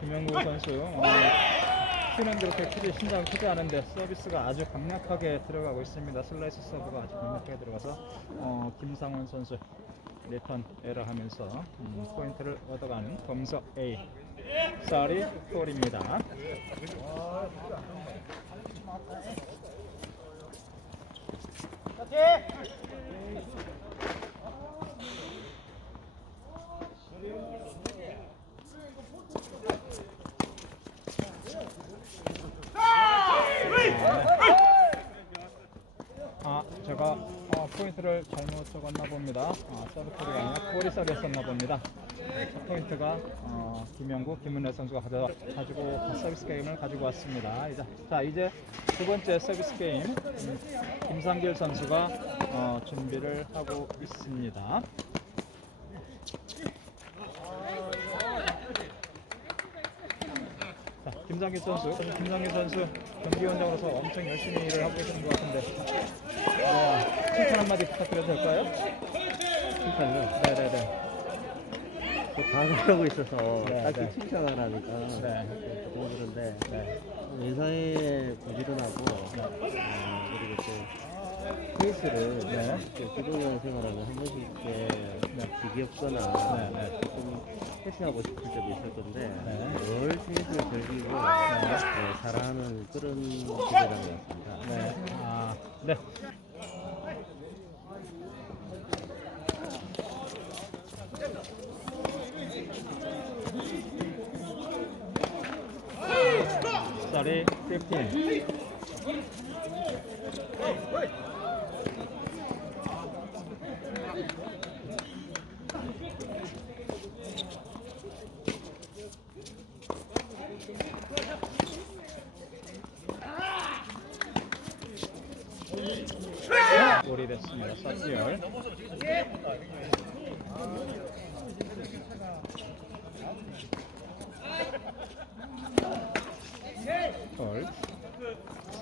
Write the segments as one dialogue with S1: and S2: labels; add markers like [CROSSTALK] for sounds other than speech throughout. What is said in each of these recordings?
S1: 김영구 선수. 어, 키는 그렇게 크지 신장 크지 않은데 서비스가 아주 강력하게 들어가고 있습니다. 슬라이스 서브가 아주 강력하게 들어가서 어, 김상원 선수 리턴 에러 하면서 음, 포인트를 얻어가는 검서 A 쌀이 폴입니다. 아, 제가 어, 포인트를 잘못 적었나 봅니다. 아, 서브콜이 아니라 꼬리살이었었나 봅니다. 첫 포인트가 어, 김영구, 김은혜 선수가 가져, 가지고 서비스 게임을 가지고 왔습니다. 이제, 자, 이제 두 번째 서비스 게임 음, 김상길 선수가 어, 준비를 하고 있습니다. 자, 김상길 선수, 김상길 선수 경기원장으로서 엄청 열심히 일을 하고 계시는 것 같은데 네, 칭찬 한마디 부탁드려도 될까요?
S2: 칭찬을
S1: 네네네.
S2: 또 방송하고 있어서
S1: 네,
S2: 딱히
S1: 네.
S2: 칭찬을 하니까
S1: 네.
S2: 조금 그런데
S1: 네.
S2: 예상에 부지런하고 어, 그리고 또 케이스를
S1: 네.
S2: 기동형 생활하면 한 번씩 이렇게 지겹거나
S1: 네, 네.
S2: 조금 패스하고 싶을 때도 있었던데
S1: 네.
S2: 늘 테니스를 즐기고 네, 잘하는 그런 기대라는 것 같습니다.
S1: 네. 아, 네. Sorry, 15. 골이 됐습니다. 사치열.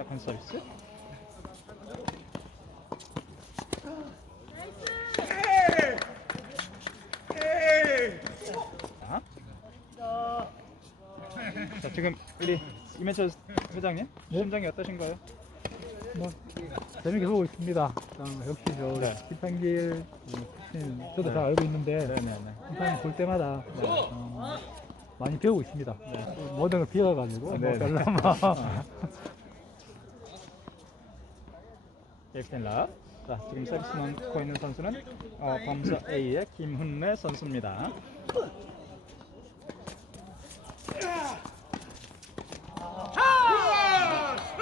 S1: 시작한 서비스? 자, 지금 우리 이면철 회장님 심정이 어떠신가요?
S3: 뭐 재밌게 보고 있습니다. 역시 저
S1: 네.
S3: 김판길 음, 저도
S1: 네.
S3: 잘 알고 있는데
S1: 네, 네, 네.
S3: 김판길 볼 때마다 네. 어, 많이 배우고 있습니다.
S1: 네.
S3: 모든 걸 비워가지고 뭐 별로 뭐 [LAUGHS]
S1: 어. 1핀라 자, 지금 서비스 넣고 있는 선수는 어, 범서 A의 김훈매 선수입니다.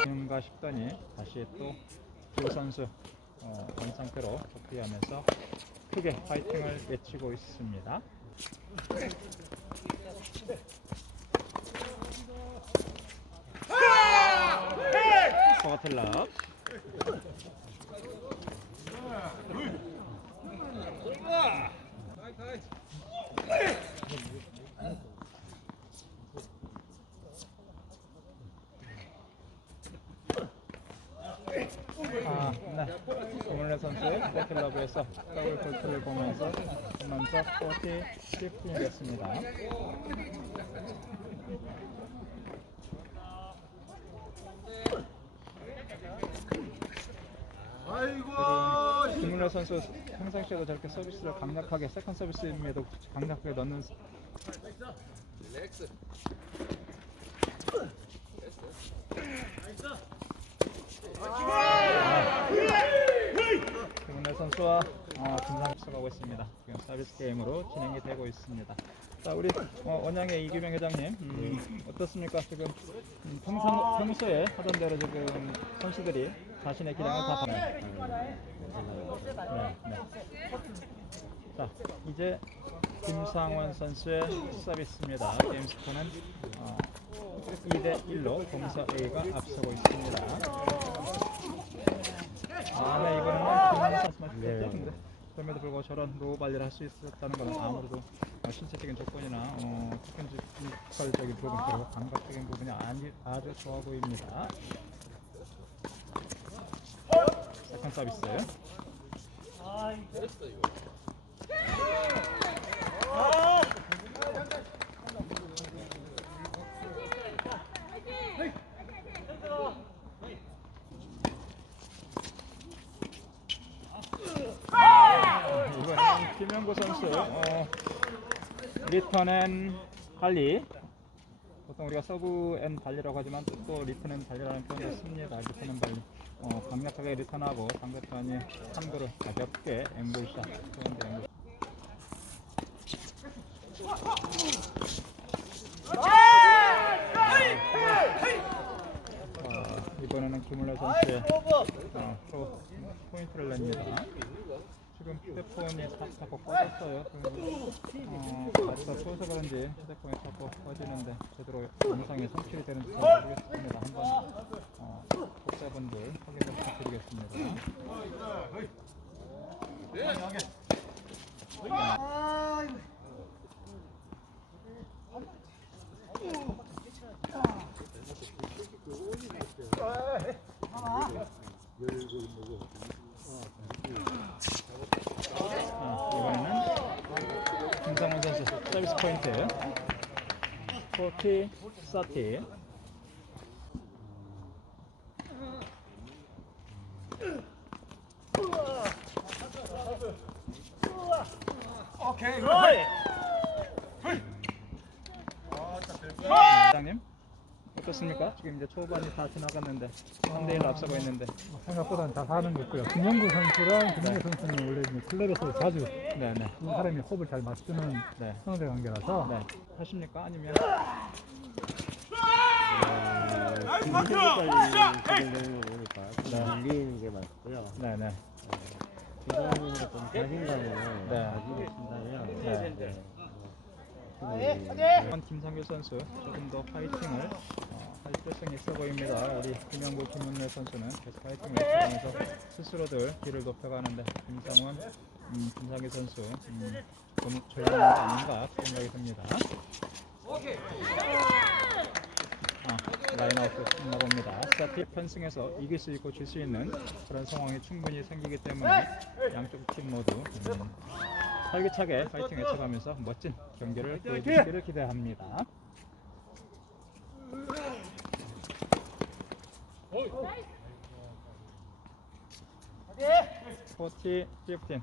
S1: 지금과 싶더니 다시 또 두 선수 어, 본 상태로 접기하면서 크게 파이팅을 외치고 있습니다. 버틀럽 아, 네. 김은래 선수의 배틀러브에서 더블 골프를 보면서 보면서 40, 15이 됐습니다. 지금 김은래 선수 평상시에도 저렇게 서비스를 강력하게 세컨 서비스임에도 강력하게 넣는 김은래 선수와 어, 김상 앞서가고 있습니다. 지금 서비스 게임으로 진행이 되고 있습니다. 자, 우리 어, 원양의 이규명 회장님 음, 어떻습니까? 지금 음, 평상, 평소에 하던 대로 지금 선수들이 자신의 기량을 다 네, 네. 자, 이제 김상원 선수의 서비스입니다. 게임 스코어는 어, 2대 1로 검사 A가 앞서고 있습니다. 아, 네, 이거는 김 선수?
S2: 네.
S1: 그럼에도 불구하고 저런 로우 발리를 할 수 있었다는 것은 아무래도 어, 신체적인 조건이나 어, 테크니컬적인 부분 그리고 감각적인 부분이 아니, 아주 좋아 보입니다. 세컨 서비스. 김영 어, 리턴 앤 발리 보통 우리가 서브 앤 발리라고 하지만 또 리턴 앤 발리라는 표현을 씁니다. 리턴 앤 발리. 어, 강력하게 리턴하고 상대편이 상대를 가볍게 앵글샷 앵글 어, 이번에는 김을래 선수의 어, 또 포인트를 냅니다. 지금 휴대폰이 자- 자꾸 꺼졌어요. 어, 날씨가 추워서 그런지 휴대폰이 자꾸 꺼지는데 제대로 영상이 송출이 되는지 잘 모르겠습니다. 한번 어, 독자분들 확인을 부탁드리겠습니다. 어, 이번에는 김상훈 선수 서비스 포인트 40, 30 회장님 어떻습니까? 지금 이제 초반이 다 지나갔는데 3대1 앞서고 있는데
S3: 생각보다는 잘 하는 것 같고요. 김영구 선수랑 김영구 선수는 원래 이제 클럽에서 자주
S1: 네네
S3: 두 사람이 호흡을 잘 맞추는
S1: 네.
S3: 형제 관계라서
S1: 네. 하십니까? 아니면 네.
S2: 좀 밀리는 게 맞고요.
S1: 네네
S2: 기본적으로 좀 자신감을
S1: 네.
S2: 가지고 있다면
S1: 네.
S2: 네. 뭐 충분히
S1: 이번 김상규 선수 조금 더 파이팅을 어, 할 필요성이 있어 보입니다. 우리 김영구, 김용래 선수는 계속 파이팅을 해가면서 스스로들 길을 높여가는데 김상원, 음, 김상규 선수 음, 좀 조용한 거 아닌가 생각이 듭니다. 아, 라인아웃도 끝나봅니다. 세트 편승에서 이길 수 있고 질 수 있는 그런 상황이 충분히 생기기 때문에 양쪽 팀 모두 음, 활기차게 파이팅 외쳐가면서 멋진 경기를 보여주시기를 기대합니다. 포티 15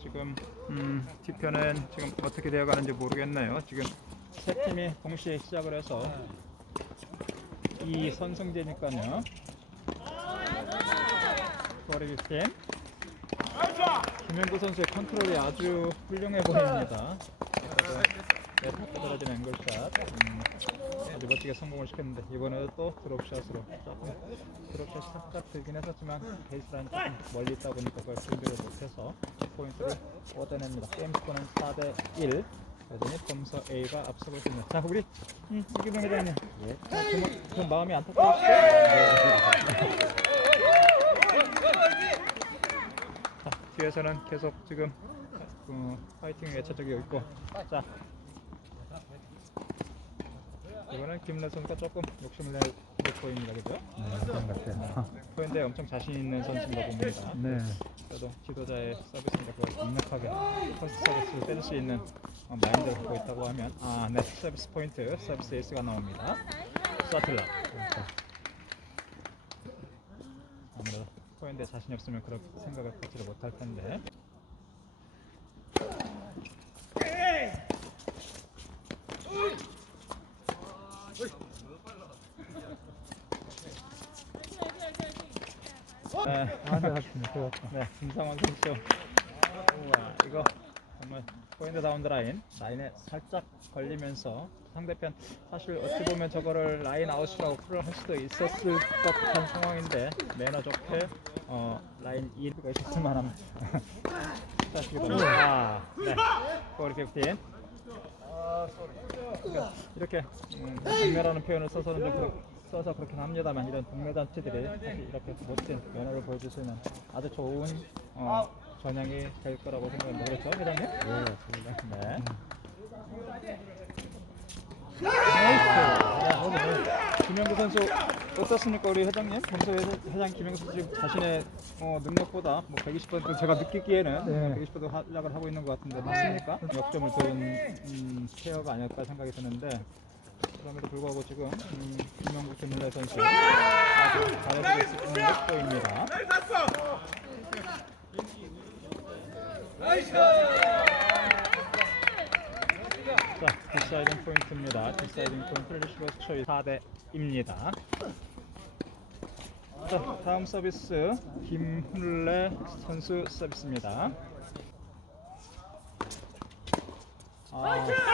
S1: 지금 음, 뒤편은 지금 어떻게 되어가는지 모르겠네요. 지금 세 팀이 동시에 시작을 해서 이 선승제니까요. 거리 팀 김현구 선수의 컨트롤이 아주 훌륭해 보입니다. 네, 떨어진 앵글샷 음, 아주 멋지게 성공을 시켰는데 이번에도 또 드롭샷으로 조금 드롭샷 살짝 들긴 했었지만 베이스라인 조금 멀리 있다 보니까 그걸 준비를 못해서 포인트를 얻어냅니다. 게임 스코어는 4대1 여전히 범서 A가 앞서고 있습니다. 자 우리 음, 이기동 회장님
S2: 네.
S1: 어, 좀, 좀 마음이 안타까우시죠? 자, 뒤에서는 계속 지금 어, 파이팅 외쳐적이 있고 자 이번엔 선수가 조금 욕심을 내 보입니다 그죠?
S3: 네, 그런 것 같아요.
S1: 그런데 엄청 자신 있는 선수인가 봅니다
S3: 네.
S1: 그래도 지도자의 서비스인데 그걸 강력하게 퍼스트 서비스를 뺄수 있는 어, 마인드를 갖고 있다고 하면 아, 네 서비스 포인트 서비스 에이스가 나옵니다 스와틀라 아무래도 포인트에 자신이 없으면 그렇게 생각을 갖지를 못할 텐데 네,
S3: 아, 네.
S1: 네, 김상원 선수. 우와, 이거 정말 포인트 다운 드 라인, 라인에 살짝 걸리면서 상대편 사실 어찌 보면 저거를 라인 아웃이라고 풀을 할 수도 있었을 법한 상황인데 매너 좋게 어, 라인 2가 있었을 만한 아, 네, 15. 그러니까 이렇게 음, 동료라는 표현을 써서는 좀 써서 그렇긴 합니다만 이런 동료 단체들이 사실 이렇게 멋진 면허를 보여줄 수 있는 아주 좋은 어, 전향이 될 거라고 생각합니다. 그렇죠, 회장님?
S2: 네, 맞습니다.
S1: 네. 김영구 선수 어떻습니까, 우리 회장님? 평소 회- 회장 김영구 선수 지금 자신의 어, 능력보다 뭐 120% 제가 느끼기에는
S3: 네.
S1: 120% 활약을 하고 있는 것 같은데 맞습니까? 역점을 둔 음, 케어가 아닐까 생각이 드는데 그럼에도 불구하고 지금 음, 김영구 김일래 선수 아주 잘해주고 있는 것 보입니다. 자, 디사이딩 포인트입니다. 디사이딩 포인트 리시버 스 초이 4대입니다. 자, 다음 서비스 김훈래 선수 서비스입니다. 아,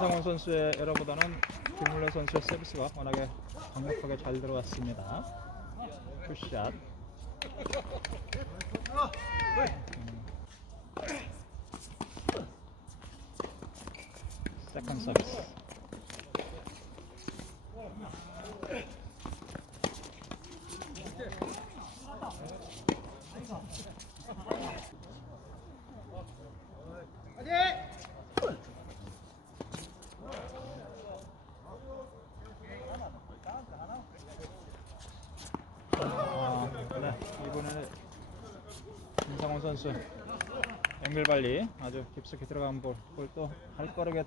S1: 김상원 선수의 에러보다는 김훈래 선수의 서비스가 워낙에 강력하게 잘 들어갔습니다. 푸샷. 세컨드 서비스. 아, 네. 이번에는 김상원 선수 앵글 발리 아주 깊숙이 들어간 볼, 볼또 발빠르게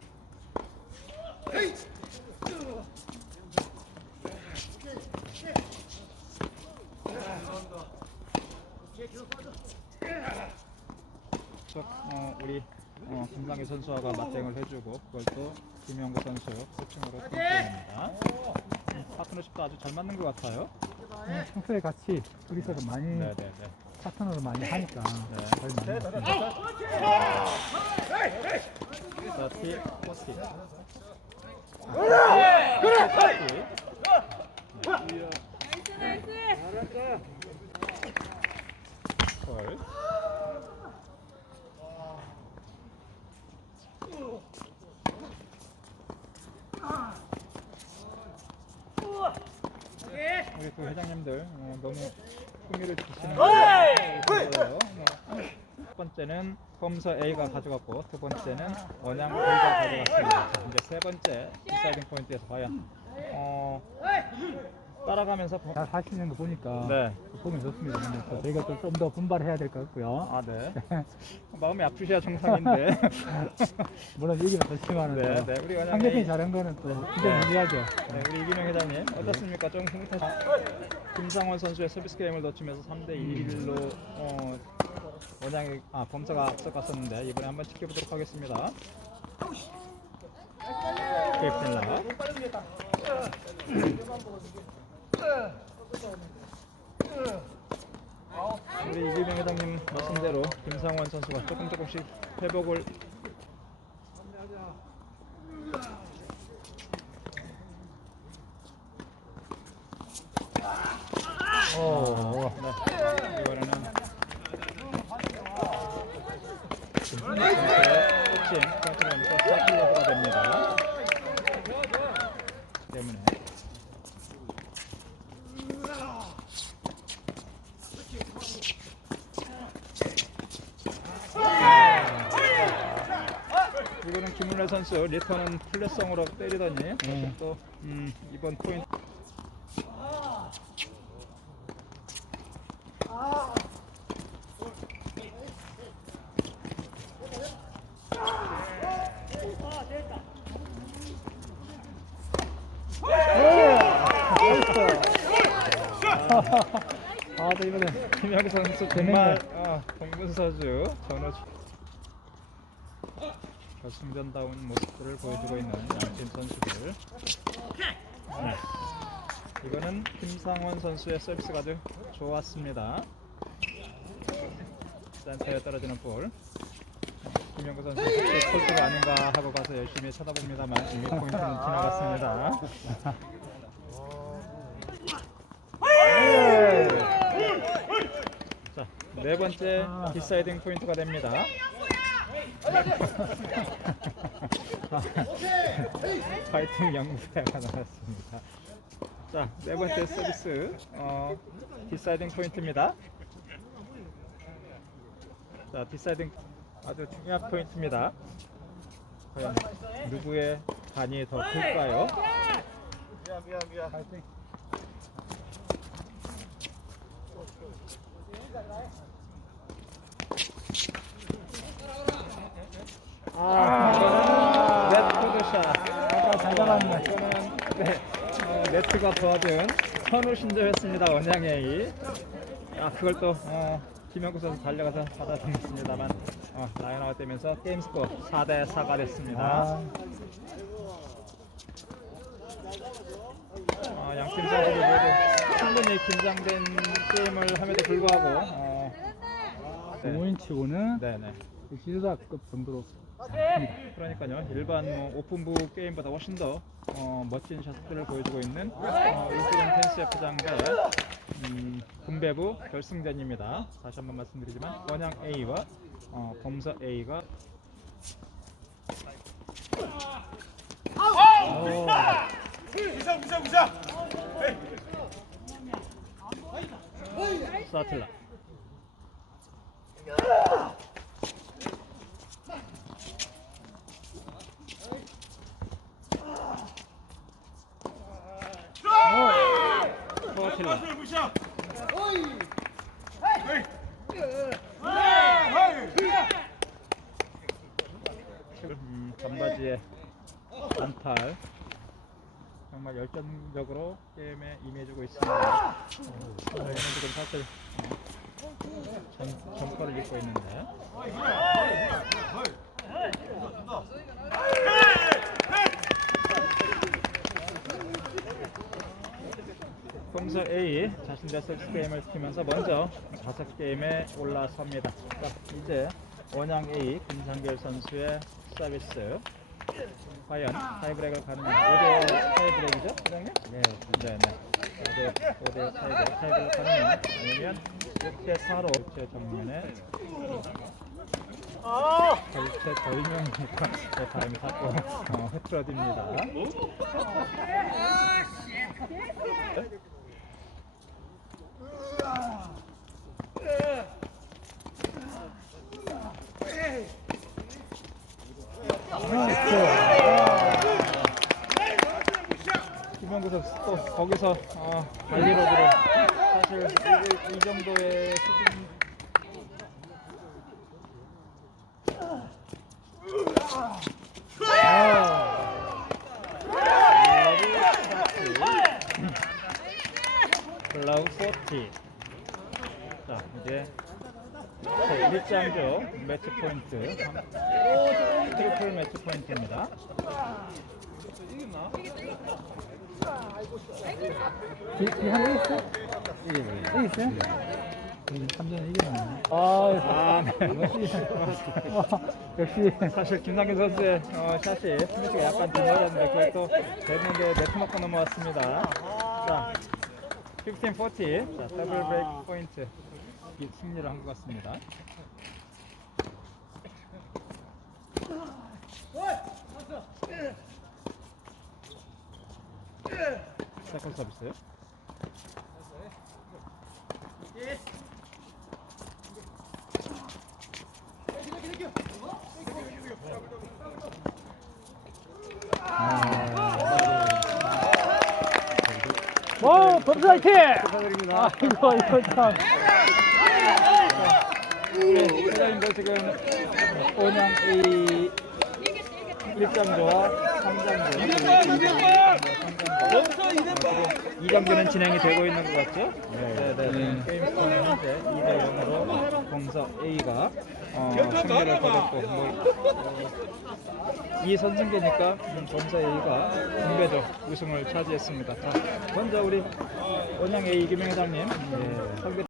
S1: 저, 어, 우리 어, 김상희 선수가 맞대응을 해주고 그걸 또 김영구 선수 코칭으로 선수입니다. 음, 파트너십도 아주 잘 맞는 것 같아요.
S3: 음, 평소에 같이 둘이서도 많이
S1: 네네네.
S3: 파트너를 많이 하니까
S1: 네.
S3: 잘 맞는 것 같아요.
S1: 자, 티, 포티. 헐. 우리 그 회장님들 어, 너무 흥미를 주시는 번째는 검서 A가 가져갔고 두 번째는 원양 A가 가져갔습니다. 자, 이제 세 번째 디사이딩 포인트에서 과연 어, 따라가면서 보-
S3: 잘 하시는 거 보니까
S1: 네.
S3: 보면 좋습니다. 또 저희가 좀 더 분발해야 될 것 같고요.
S1: 아 네. [LAUGHS] 마음이 아프셔야 정상인데. [LAUGHS]
S3: 물론 이기면 좋지만은
S1: 네,
S3: 또
S1: 네. 우리 원양
S3: 상대편이
S1: A.
S3: 잘한 거는 또
S1: 네.
S3: 인정해줘야죠.
S1: 네, 우리 이기명 회장님 어떻습니까? 좀 흐뭇하시. 김상원 선수의 서비스 게임을 놓치면서 3대 1로 어, 원양이 아 검사가 앞서갔었는데 이번에 한번 지켜보도록 하겠습니다. 케이프텔라. 우리 이기명 회장님 말씀대로 김상원 선수가 조금 조금씩 회복을
S3: 오,
S1: 네. 이번에는 선수의 코칭 컨트롤하면서 스타트가 됩니다. 때문에 이거는 김문래 선수 리턴은 플랫성으로 때리더니
S3: 네.
S1: 또 음, 이번 포인트 아, 네, 이번에 [LAUGHS] 김혁 선수 정말 아, 공분서주 전후 결승전다운 모습들을 보여주고 있는 양팀 선수들. 네. 이거는 김상원 선수의 서비스가 아주 좋았습니다. 센터에 떨어지는 볼. 김영구 선수 폴트가 아닌가 하고 가서 열심히 쳐다봅니다만 이미 포인트는 지나갔습니다. 자, 네 번째 디사이딩 포인트가 됩니다. 파이팅 영구사가 나왔습니다. 자, 네 번째 서비스 어, 디사이딩 포인트입니다. 자, 디사이딩 아주 중요한 포인트입니다. 과연 누구의 간이 더 클까요? 파이팅. 아, 이거는 네트 샷.
S3: 아까 잘 잡았네.
S1: 네, 어, 네트가 도와준 선우 신조였습니다. 원양의 이. 아, 그걸 또 어, 김영구 선수 달려가서 받아들였습니다만 어, 라인아웃 되면서 게임 스코어 4대 4가 됐습니다.
S3: 아,
S1: 어, 양팀 선수들 모두 충분히 긴장된 게임을 함에도 불구하고 어, 네.
S3: 5인치고는
S1: 네네.
S3: 지도자급 정도로
S1: 그러니까요. 일반 뭐 오픈부 게임보다 훨씬 더 어, 멋진 샷들을 보여주고 있는 어, 인스턴 텐스의 포장대 음, 군배부 결승전입니다. 다시 한번 말씀드리지만 원양 A와 어, 검서 A가 오, 스타틀라 스타틀라 8 정말 열정적으로 게임에 임해주고 있습니다. 저희는 어, 지금 사실 어, 점, 점퍼를 입고 있는데. 공수 A 자신 자석 게임을 시키면서 먼저 자석 게임에 올라섭니다. 자, 이제 원양 A 김상길 선수의 서비스. 과연 타이브레이크를 가느냐 5대 타이브레이크죠? 부장님? 네, 네, 네. 5대, 5대 타이브레이크 타이브레이크 가느냐 아니면 6대 4로 제 정면에 절명이니까 제 발음이 자꾸 어, 흐트러집니다. 선수 또 거기서 어, 관리로드로 사실 이, 이 정도의 수준 아. 글라우 포티? 자 이제 제 1장조 매치 포인트 트리플 매치 포인트입니다
S3: 뒤한개 있어? 이 있어요? 그럼 3전에 이겼네. 아,
S1: 아, [LAUGHS]
S3: 역시.
S1: 사실 김상균 선수의 어, 샷이 스미스가 약간 그걸 또 됐는데 네트 맞고 넘어왔습니다. 자, 15-40. 자, 더블 브레이크 포인트. 이 승리를 한 것 같습니다. 세컨 서비스.
S3: 와, 범수 화이팅!
S1: 축하드립니다.
S3: 아, 이거, 이거 참.
S1: 네, 회장님도 지금 온양 A 1장조와 3장조 이 경기는 진행이 되고 있는 것 같죠? 네, 네, 네. 게임 스코어는 현재 2대 0으로 공서 A가 어, 승리를 거뒀고 뭐, 어, 이 선승계니까 음, 공서 A가 공배도 우승을 차지했습니다. 자, 먼저 우리 원양 A 김영 회장님 예, 상대